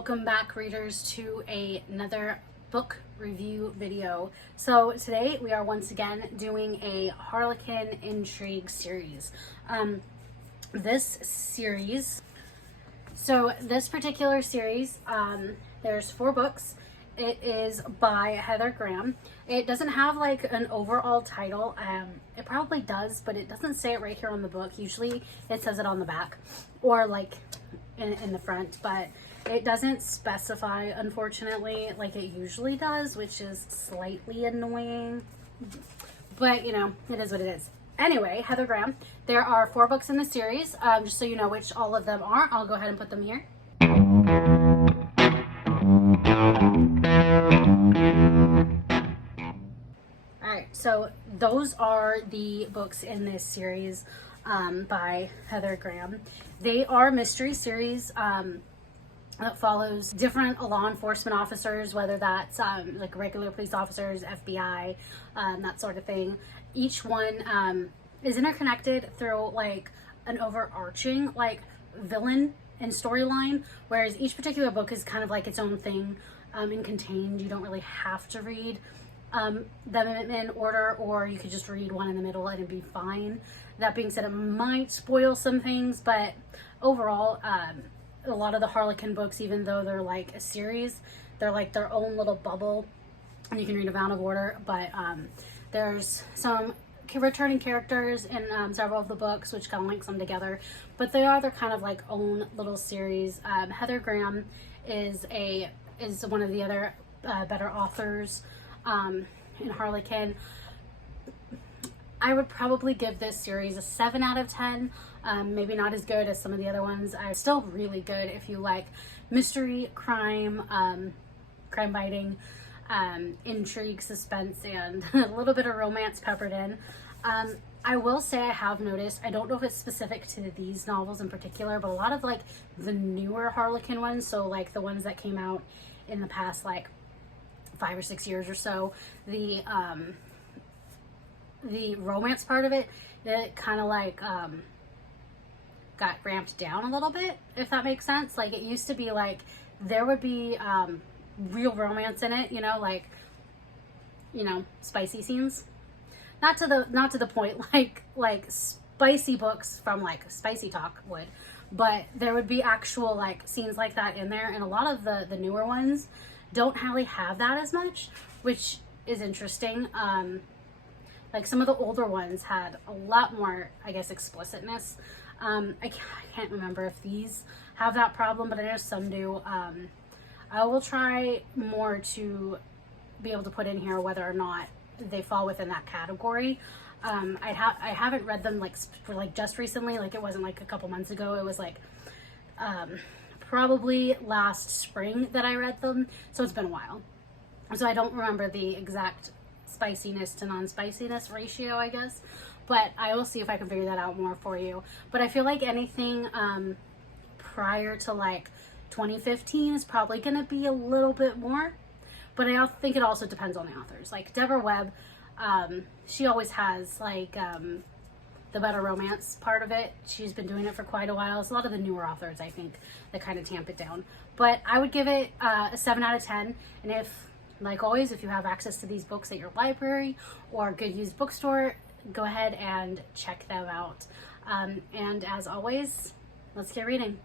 Welcome back, readers, to another book review video. So today we are once again doing a Harlequin intrigue series. This particular series, there's 4 books. It is by Heather Graham. It doesn't have like an overall title. It probably does, but it doesn't say it right here on the book. Usually it says it on the back or like in the front, but it doesn't specify, unfortunately, like it usually does, which is slightly annoying, but you know, it is what it is. Anyway, Heather Graham, there are 4 books in the series. Just so you know which all of them are, I'll go ahead and put them here. Alright, so those are the books in this series by Heather Graham. They are mystery series that follows different law enforcement officers, whether that's like regular police officers, FBI, that sort of thing. Each one is interconnected through like an overarching like villain and storyline, whereas each particular book is kind of like its own thing and contained. You don't really have to read them in order, or you could just read one in the middle and it'd be fine. That being said, it might spoil some things, but overall, a lot of the Harlequin books, even though they're like a series, they're like their own little bubble and you can read them out of order. But there's some returning characters in several of the books, which kind of links them together, but they are their kind of like own little series. Heather Graham is one of the other better authors in Harlequin. I would probably give this series a 7 out of 10. Maybe not as good as some of the other ones. Still really good if you like mystery, crime, crime biting, intrigue, suspense, and a little bit of romance peppered in. I will say I have noticed, I don't know if it's specific to these novels in particular, but a lot of like the newer Harlequin ones, so like the ones that came out in the past like 5 or 6 years or so, the romance part of it kind of like got ramped down a little bit, if that makes sense. Like it used to be like there would be real romance in it, you know, like, you know, spicy scenes, not to the point like spicy books from like Spicy Talk would, but there would be actual like scenes like that in there, and a lot of the newer ones don't really have that as much, which is interesting. Like some of the older ones had a lot more, I guess, explicitness. I can't remember if these have that problem, but I know some do. I will try more to be able to put in here whether or not they fall within that category. I haven't read them like for like just recently. Like it wasn't like a couple months ago. It was like probably last spring that I read them, so it's been a while. So I don't remember the exact spiciness to non-spiciness ratio, I guess, but I will see if I can figure that out more for you. But I feel like anything prior to like 2015 is probably going to be a little bit more, but I think it also depends on the authors. Like Deborah Webb, she always has like the better romance part of it. She's been doing it for quite a while. It's a lot of the newer authors, I think, that kind of tamp it down, but I would give it a 7 out of 10. And if, like always, if you have access to these books at your library or good used bookstore, go ahead and check them out. And as always, let's get reading.